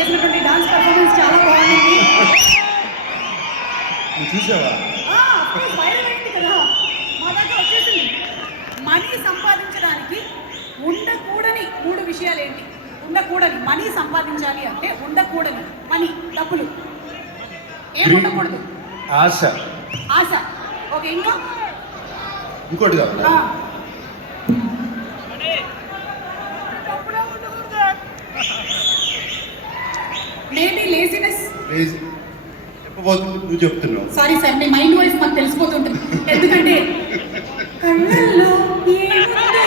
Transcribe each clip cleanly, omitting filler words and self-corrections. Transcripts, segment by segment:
చేసినటువంటి dance performance చాలా బాగుంది. చూసావా? వైరల్ అయింది కదా, మా దగ్గర వచ్చేసింది. మనీ సంపాదించడానికి ఉండకూడని 3 విషయాలు ఏంటి? ఉండకూడని మనీ సంపాదించాలి అంటే ఉండకూడని మనీ, డబ్బులు ఏం ఉండకూడదు? ఆశ. ఆశ. ఓకే, ఇంకా ఇంకోటి కాదు, మేబీ లేజినెస్. చెప్పబోతుంది నువ్వు చెప్తున్నావు. సారీ సార్, మీ మైండ్ వాయిస్ మాకు తెలిసిపోతుంటుంది. ఎందుకంటే కళ్ళల్లో ఏముందో,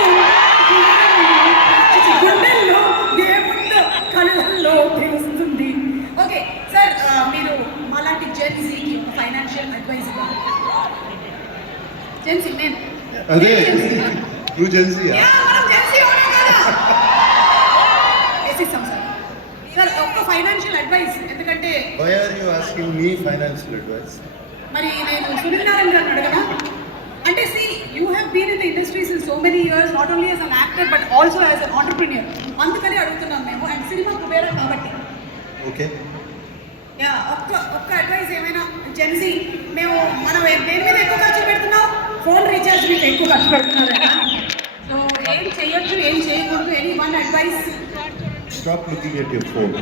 గుండెల్లో ఏముందో కళ్ళల్లో తెలుస్తుంది. ఓకే సార్, మీరు మాలాంటి జెన్సీకి ఒక ఫైనాన్షియల్ అడ్వైస్ ఇవ్వాలి. జెన్సీ నేను అదే నువ్వు జెన్సీ. సార్ ఒక్క ఫైనాన్షియల్ అడ్వైస్, ఎందుకంటే why are you asking me financial advice? మరి నేను సునీల్ నారాయణ గారిని అడగనా? అంటే see, you have been in the industry since so many years, not only as an actor but also as an entrepreneur. అందుకని అడుగుతున్నాం మేము, అండ్ సినిమా కుబేరా కాబట్టి. ఓకే, యా, ఒక్క అడ్వైస్ ఏమైనా జెన్సీ. మేము మనం దేని మీద ఎక్కువ ఖర్చు పెడుతున్నాం? ఫోన్ రీఛార్జ్ మీద ఎక్కువ ఖర్చు పెడుతున్నారు. సో ఏం చేయొచ్చు, ఏం చేయకూడదు, any one advice? Stop looking at your phone.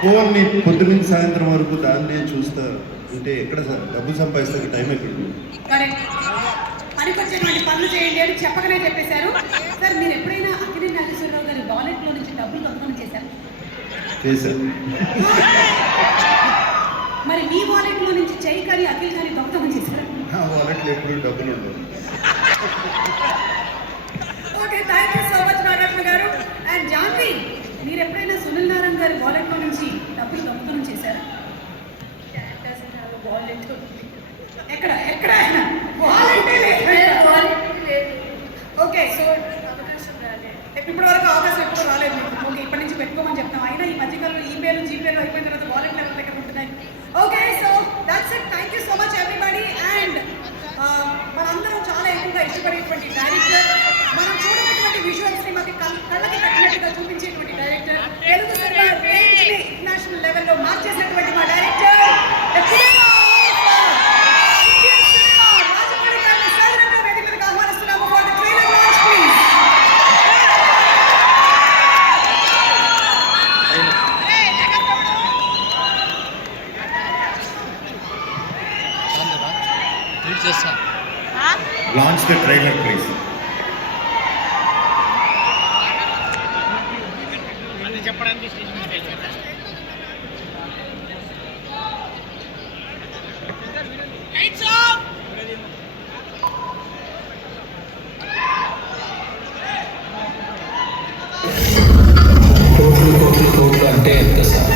ఫోన్ని పొద్దు నుంచి సాయంత్రం వరకు దాన్ని చూస్తా ఉంటే ఎక్కడ డబ్బు సంపాదిస్తే టైం ఎక్కడ? కరెక్ట్. పనికొచ్చేటువంటి పనులు చేయండి అని చెప్పకనే చెప్పేశారు. సార్ మీరు ఎప్పుడైనా అక్కినేని నాగేశ్వరరావు గారి వాలెట్లో నుంచి డబ్బులు దొంగతనం చేశారు? చేశాను. మరి మీ వాలెట్లో నుంచి చెయ్యి కానీ అఖిల్ కానీ దొంగతనం చేశారు? నా వాలెట్లో ఎప్పుడు డబ్బులు ఉండవు. Okay, thank you so much Nagarjuna గారు. అండ్ జాన్వి, మీరు ఎప్పుడైనా సునీల్ నారాయణ గారి వాలెట్లో నుంచి డబ్బులు దొంగతనం చేశారా? ఎక్కడ ఎక్కడ వాలెంటే లేదు. ఓకే, సో ఇప్పటి వరకు అవకాశం ఎప్పుడు రాలేదు మీకు. ఓకే, ఇప్పటి నుంచి పెట్టుకోమని చెప్తాం. అయినా ఈ మధ్యకాలంలో ఈమెయిల్ జీపేలు అయిపోయిన తర్వాత వాలెట్ లెవెల్ దగ్గర ఉంటున్నాయి. Okay, so that's it. Thank you so much everybody. And మనందరం చాలా ఎక్కువగా ఇష్టపడేటువంటి డైరెక్టర్, మనం చూడేటువంటి విజువల్స్ని మనకి కళ్ళకి కట్టినట్టుగా చూపించేటువంటి డైరెక్టర్, తెలుగు సినిమా రేంజ్ని ఇంటర్నేషనల్ లెవెల్లో మార్చేసినటువంటి మా director, Launch the trailer, please. కోట్లు అంటే ఎంత సార్?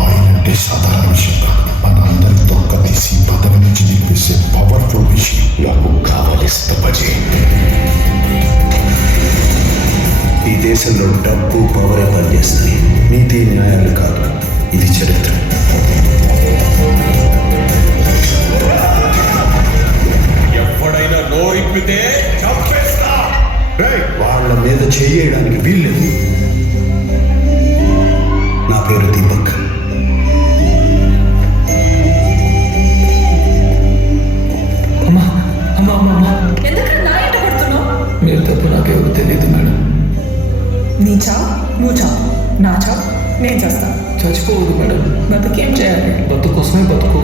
ఆయనంటే సాధారణ విషయం కాదు. మనందరి తొక్క తీసి పదవి నుంచి నిలిపేసే పవర్ఫుల్ విషయం. నాకు కావలిస్తపజే. ఈ దేశంలో డబ్బు పవరే పనిచేస్తాయి, నీతి న్యాయాలు కాదు. ఇది చరిత్ర. ఎవడైనా నోరిప్పితే చంపేస్తా. వాళ్ళ మీద చేయడానికి వీల్లేదు. నా పేరు దీపక్. మీరు తప్ప నాకెవరు తెలియదు మేడం. నీ చావు నువ్వు చావు, నా చావు నేను చేస్తా. చచ్చిపోవద్దు మేడం. బతుకేం చేయాలి? బతుకు కోసమే బతుకు.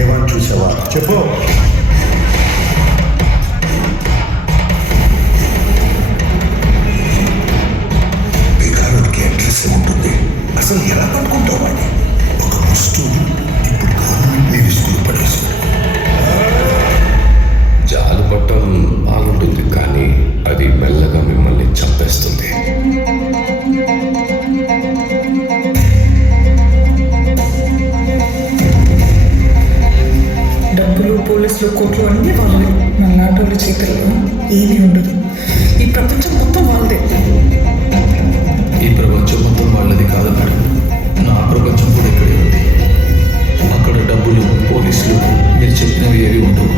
ఏమని చూసావా? చెప్పు. బిగారుడికి అడ్రస్ ఉంటుంది. అసలు ఎలా పట్టుకుంటావు వాడిని? ఒక ముస్టు ఇప్పుడు గవర్నమెంట్ ని రిస్కులు పడేస్తుంది. జాలు పట్టం బాగుంటుంది, కానీ అది మెల్లగా మిమ్మల్ని చంపేస్తుంది. డబ్బులు, పోలీసులు, కోట్లు అన్నీ వాళ్ళవి. మళ్ళాంటి వాళ్ళ చేతుల్లో ఏమీ ఉండదు. ఈ ప్రపంచం మొత్తం వాళ్ళదే. ఈ ప్రపంచం మొత్తం వాళ్ళది కాదు మేడం. నా ప్రపంచం కూడా ఇక్కడే ఉంది. అక్కడ డబ్బులు, పోలీసులు మీరు చెప్పినవి ఏవి ఉండవు.